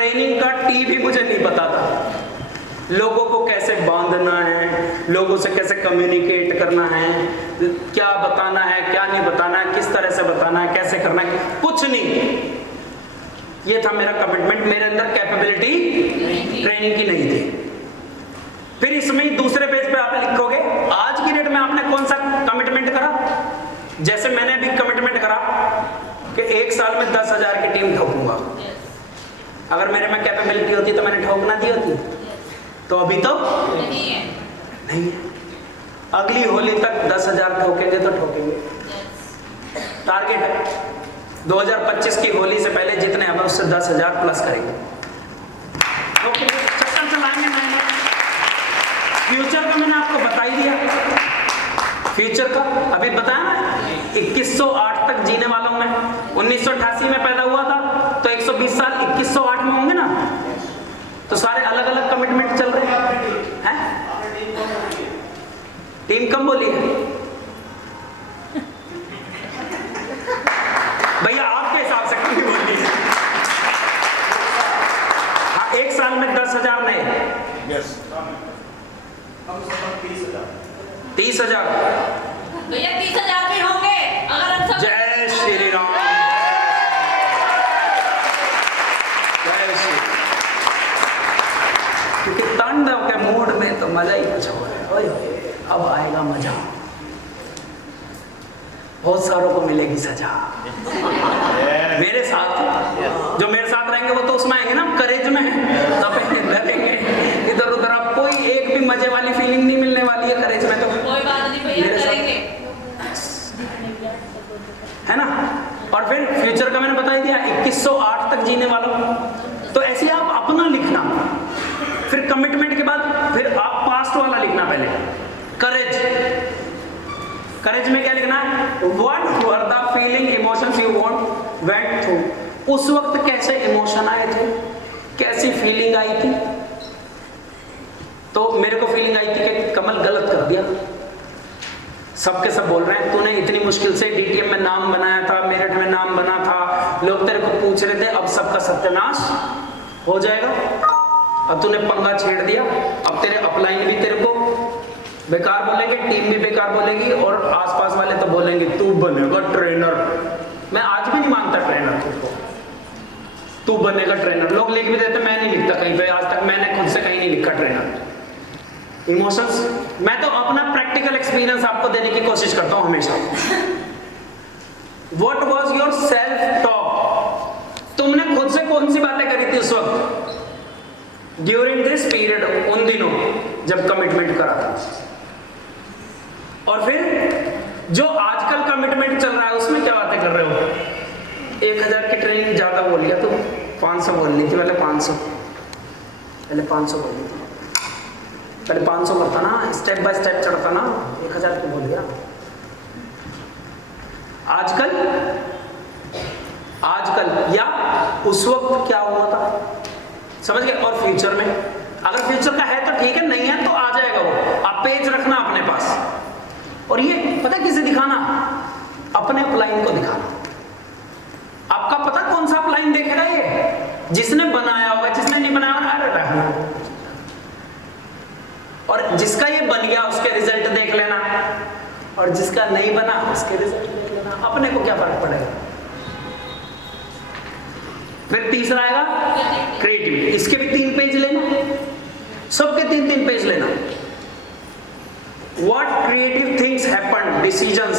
Training का T भी मुझे नहीं पता था। लोगों को कैसे बांधना है, लोगों से कैसे कम्युनिकेट करना है, क्या बताना है क्या नहीं बताना है, किस तरह से बताना है, कैसे करना है, कुछ नहीं। ये था मेरा कमिटमेंट। मेरे अंदर कैपेबिलिटी ट्रेनिंग की नहीं थी। फिर इसमें दूसरे पेज पे आप लिखोगे आज की डेट में आपने कौन सा कमिटमेंट करा। जैसे मैंने भी कमिटमेंट करा कि 1 साल में 10,000 की टीम ठोकूंगा। अगर मेरे में कैपेबिलिटी होती तो मैंने ठोकना दी होती, तो अभी तो नहीं है। अगली होली तक 10,000 ठोकेंगे तो ठोकेंगे। टारगेट है 2025 की होली से पहले जितने हमें उससे 10,000 प्लस करेंगे। चक्कर चलाएंगे। मैंने फ्यूचर का मैंने आपको बता ही दिया। फ्यूचर का अभी बताया ना, 2108 तक जीने वाला हूं मैं। 1988 में पैदा हुआ था तो 120 साल 2108 में होंगे ना। तो सारे अलग अलग कमिटमेंट चल रहे हैं। टीम कम बोली है भैया, आपके हिसाब से कम बोली है। हाँ, 1 साल में 10,000 नए। यस, 30,000 भैया 30,000 भी होंगे अगर हम सब। जय श्री राम। जय श्री। क्योंकि तांडव के मूड में तो मजा ही कुछ हो रहा है। अब आएगा मजा, बहुत सारों को मिलेगी सजा। मेरे साथ जो मेरे साथ रहेंगे वो तो उसमें आएंगे ना, करेज में लड़ेंगे। इधर उधर अब कोई एक भी मजे वाली फीलिंग नहीं मिलने वाली है करेज में। तो कोई बात नहीं भैया, करेंगे है ना। और फिर फ्यूचर का मैंने बता ही दिया, 2108 तक जीने वालों। तो ऐसे आप अपना लिखना। फिर कमिटमेंट के बाद फिर आप पास्ट वाला लिखना। पहले करेज। करेज में क्या लिखना है? What were the feeling emotions you want went through. उस वक्त कैसे इमोशन आए थे, कैसी फीलिंग आई थी। तो मेरे को फीलिंग आई थी कि कमल गलत कर दिया। सबके सब बोल रहे हैं तूने इतनी मुश्किल से डीटीएम में नाम बनाया था, मेरठ में नाम बना था, लोग तेरे को पूछ रहे थे, अब सबका सत्यानाश हो जाएगा। अब तूने पंगा छेड़ दिया। अब तेरे अपलाइन भी तेरे को बेकार बोलेंगे, टीम भी बेकार बोलेगी, और आसपास वाले तो बोलेंगे तू बनेगा ट्रेनर। मैं आज भी नहीं मानता ट्रेनर को, तू बनेगा ट्रेनर। लोग लिख भी देते, मैं नहीं लिखता कहीं पे। आज तक मैंने खुद से कहीं नहीं लिखा ट्रेनर। इमोशंस मैं तो अपना प्रैक्टिकल एक्सपीरियंस आपको देने की कोशिश करता हूं हमेशा। What was your self talk. तुमने खुद से कौन सी बातें करी थी उस वक्त, ड्यूरिंग दिस पीरियड, उन दिनों जब कमिटमेंट करा था। और फिर जो आजकल कमिटमेंट चल रहा है उसमें क्या बातें कर रहे हो। 1,000 की ट्रेनिंग ज्यादा बोल लिया, तो 500 बोल ली थी। पहले 500 बोल ली थी। पहले 500 करता ना, स्टेप बाय स्टेप चढ़ता ना, 1,000 की बोल दिया। आजकल या उस वक्त क्या हुआ था, समझ गए। और फ्यूचर में, अगर फ्यूचर का है तो ठीक है, नहीं है तो आ जाएगा वो। आप पेज रखना अपने पास। और ये पता किसे दिखाना, अपने अपलाइन को दिखाना। आपका पता कौन सा अपलाइन देखेगा, ये जिसने बनाया होगा, जिसने नहीं बनाया होगा। और जिसका ये बन गया उसके रिजल्ट देख लेना, और जिसका नहीं बना उसके रिजल्ट देख लेना। अपने को क्या फर्क पड़ेगा। फिर तीसरा आएगा क्रिएटिविटी। इसके भी 3 पेज लेना, सबके 3-3 पेज लेना। What creative things happened, decisions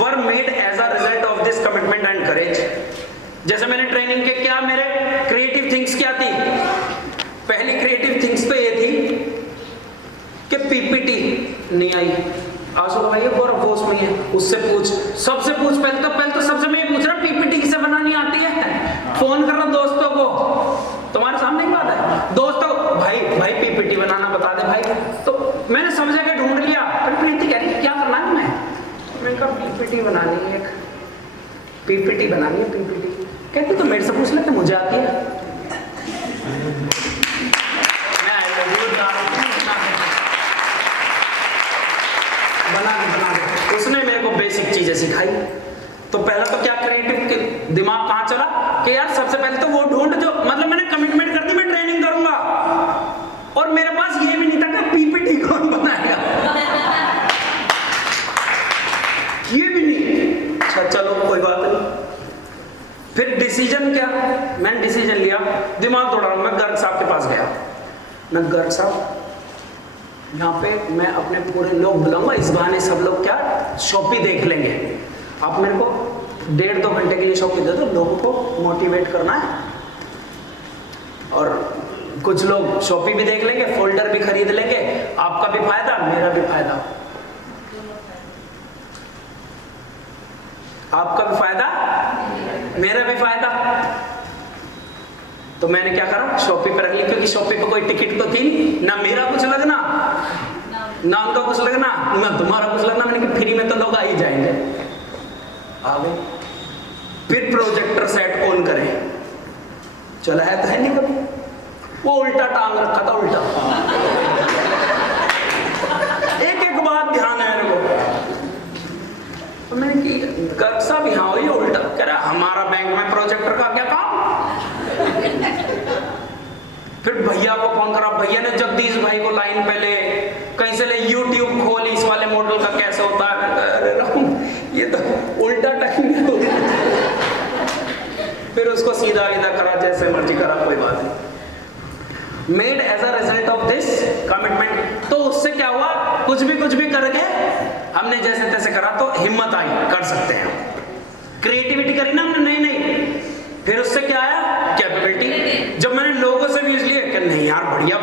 were made as a result of this commitment and courage। जैसे मैंने ट्रेनिंग के क्या मेरे क्रिएटिव थिंग्स क्या थी। पहली क्रिएटिव थिंग्स तो ये थी कि पीपीटी नहीं आई। आशु भाई और अफसोस में है, उससे पूछ, सबसे पूछ। पहले तो सबसे मैं पूछ रहा पीपीटी किसे बनानी आती है। फोन करना दोस्तों को, तुम्हारे सामने की बात है। दोस्तों भाई पीपीटी बनाना बता दे भाई। तो मैंने सब जगह ढूंढ लिया। प्रीति कह रही क्या करना है। मैंने कहा पीपीटी बनानी है, एक पीपीटी बनानी है। पीपीटी कहती तो मेरे से पूछ लेते, मुझे आती है। बना दे। उसने मेरे को बेसिक चीजें सिखाई। तो पहला तो क्या क्रिएटिव दिमाग कहाँ चला कि यार सबसे पहले तो वो ढूंढ जो, मतलब मैंने कमिटमेंट लिया, दिमाग दौड़ा, मैं गर्ग साहब के पास गया। मैं गर्ग साहब यहाँ पे मैं अपने पूरे लोग बुलाऊंगा, इस बहाने सब लोग क्या शॉपी देख लेंगे, आप मेरे को 1.5-2 घंटे के लिए शॉपी दे दो, लोगों को मोटिवेट करना है। और कुछ लोग शॉपी भी देख लेंगे, फोल्डर भी खरीद लेंगे, आपका भी फायदा मेरा भी फायदा, आपका भी फायदा मेरा भी फायदा। तो मैंने क्या करा, शॉपी पे रख ली, क्योंकि शॉपी पे कोई टिकट तो थी ना, मेरा कुछ लगना ना उनका कुछ लगना ना तुम्हारा कुछ लगना। मैंने कहा फ्री में तो लोग आ ही जाएंगे। आ गए, फिर प्रोजेक्टर सेट ऑन करें, चला है तो है नहीं कभी, वो उल्टा टांग रखा था, उल्टा। एक एक बात ध्यान है मेरे को। तो मैंने कि गर्ग साहब यहाँ हो, ये उल्टा कह रहा हमारा बैंक में प्रोजेक्टर का क्या काम। फिर भैया को फोन करा, भैया ने जगदीश भाई को लाइन पे ले, कहीं से ले, यूट्यूब खोल, इस वाले मॉडल का कैसे होता है। अरे राम, ये तो उल्टा टाइम है। फिर उसको सीधा सीधा करा, जैसे मर्जी करा, कोई बात नहीं। Made as a result of this commitment, तो उससे क्या हुआ, कुछ भी करके हमने जैसे तैसे करा तो हिम्मत आई, कर सकते हैं, क्रिएटिविटी करी ना हमने, नहीं। फिर उससे क्या आया, कैपेबिलिटी। जब मैंने लोगों से व्यूज लिए कि नहीं यार बढ़िया,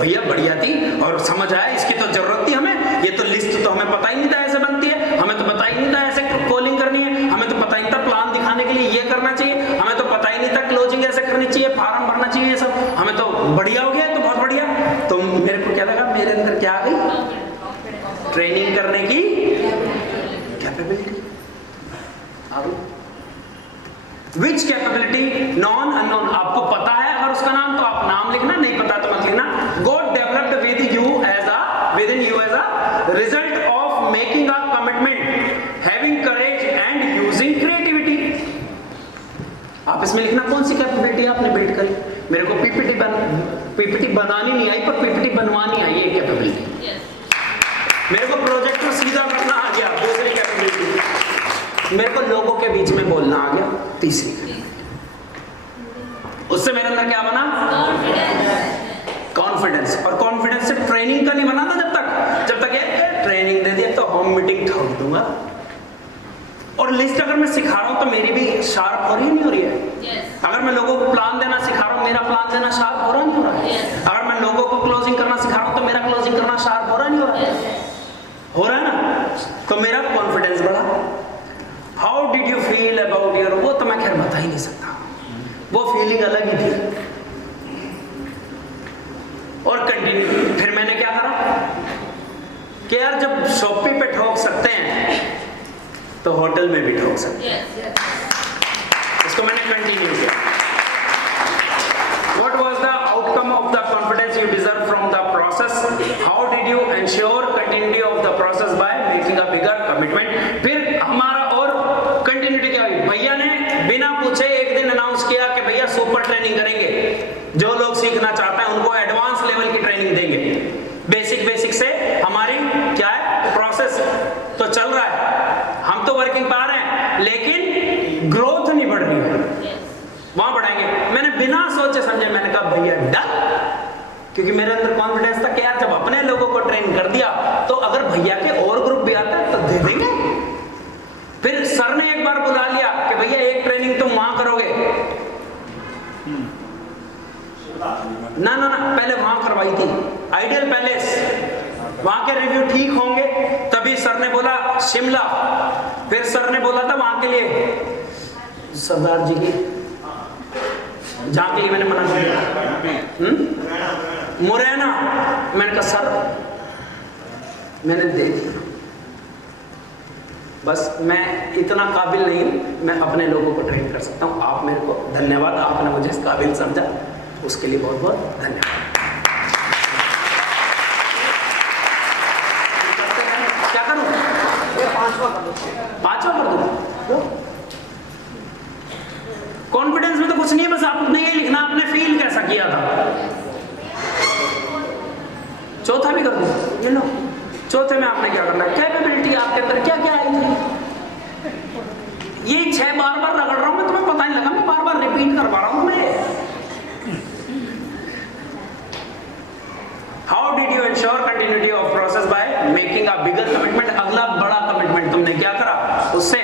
भैया बढ़िया थी, और समझ आया इसकी तो जरूरत थी हमें, ये तो लिस्ट तो हमें पता ही नहीं था ऐसे बनती है, हमें तो पता ही नहीं था ऐसे कॉलिंग करनी है, हमें तो पता ही नहीं था प्लान दिखाने के लिए ये करना चाहिए, हमें तो पता ही नहीं था क्लोजिंग ऐसे करनी चाहिए, फार्म भरना चाहिए, ये सब हमें तो बढ़िया हो गया, तो बहुत बढ़िया। तो मेरे को क्या लगा, मेरे अंदर क्या आ गई, ट्रेनिंग करने की कैपेबिलिटी आ गई। विच कैपेबिलिटी नॉन अननोन, आपको पता है अगर उसका नाम, तो आप नाम लिखना, नहीं पता तो मत लिखना। Got developed within you as a result of making a commitment, having courage and using creativity. आप इसमें लिखना कौन सी कैपेबिलिटी आपने बिल्ड करी। मेरे को पीपीटी बनानी नहीं आई, पर पीपीटी बनवानी आई है कैपेबिलिटी। मेरे को प्रोजेक्टर सीधा करना आ गया, दूसरी कैपेबिलिटी। मेरे को लोगों के बीच में बोलना आ गया, तीसरी। उससे मेरे अंदर क्या बना, कॉन्फिडेंस। और कॉन्फिडेंस से ट्रेनिंग का नहीं बना था जब तक ये ट्रेनिंग दे दिया तो होम मीटिंग ठोक दूंगा। और लिस्ट अगर मैं सिखा रहा हूं तो मेरी भी शार्प हो रही है, नहीं हो रही है। अगर मैं लोगों को प्लान देना सिखा रहा हूं, मेरा प्लान देना शार्प हो रहा है, नहीं हो रहा है। अगर मैं लोगों को क्लोजिंग करना सिखा रहा हूं तो मेरा क्लोजिंग करना शार्प हो रहा है, नहीं हो रहा है, हो रहा है ना। तो मेरा कॉन्फिडेंस बढ़ा। How did you feel about your, वो तो मैं खैर बता ही नहीं सकता, वो फीलिंग अलग ही थी। और कंटिन्यू, फिर मैंने क्या करा कि यार जब शॉपी पे ठोक सकते हैं तो होटल में भी ठोक सकते हैं। इसको मैंने कंटिन्यू किया। What was the outcome of the confidence you deserve from the process? How did you ensure continuity of the process by making a bigger commitment? फिर हमारा और कंटिन्यूटी क्या हुई, भैया ने बिना पूछे एक दिन अनाउंस किया कि भैया सुपर ट्रेनिंग करेंगे, जो लोग सीखना चाहते हैं उनको एडवांस लेवल की ट्रेनिंग देंगे। बेसिक से हमारी क्या है, प्रोसेस तो चल रहा है, हम तो वर्किंग पा रहे हैं, लेकिन ग्रोथ नहीं बढ़ रही है, वहां बढ़ाएंगे। मैंने बिना सोचे समझे मैंने कहा भैया डन, क्योंकि मेरे अंदर कॉन्फिडेंस था कि यार जब अपने लोगों को ट्रेन कर दिया तो अगर भैया के और ग्रुप भी आता है तो दे देंगे। फिर सर ने एक बार बुला लिया कि भैया एक ट्रेनिंग तुम वहां करोगे, ना पहले वहां करवाई थी आइडियल पैलेस, वहां के रिव्यू ठीक होंगे तभी सर ने बोला शिमला, फिर सर ने बोला था वहां के लिए सरदार जी की, जहां के लिए मैंने मना कर दिया मुरैना। मैंने कहा सर मैंने दे दिया, बस मैं इतना काबिल नहीं, मैं अपने लोगों को ट्रेन कर सकता हूं। आप मेरे को धन्यवाद, आपने मुझे इस काबिल समझा, उसके लिए बहुत बहुत धन्यवाद। क्या करूं, पांचवा कर दूं? कॉन्फिडेंस में तो कुछ नहीं, बस आपने ये लिखना आपने फील कैसा किया था। चौथा भी कर दूं, ये लो, चौथे में आपने क्या करना है, कैपेबिलिटी आपके अंदर क्या क्या आई थी। ये 6 बार रगड़ रहा हूं मैं, तुम्हें पता नहीं लगा, मैं बार रिपीट करवा रहा हूं मैं। उससे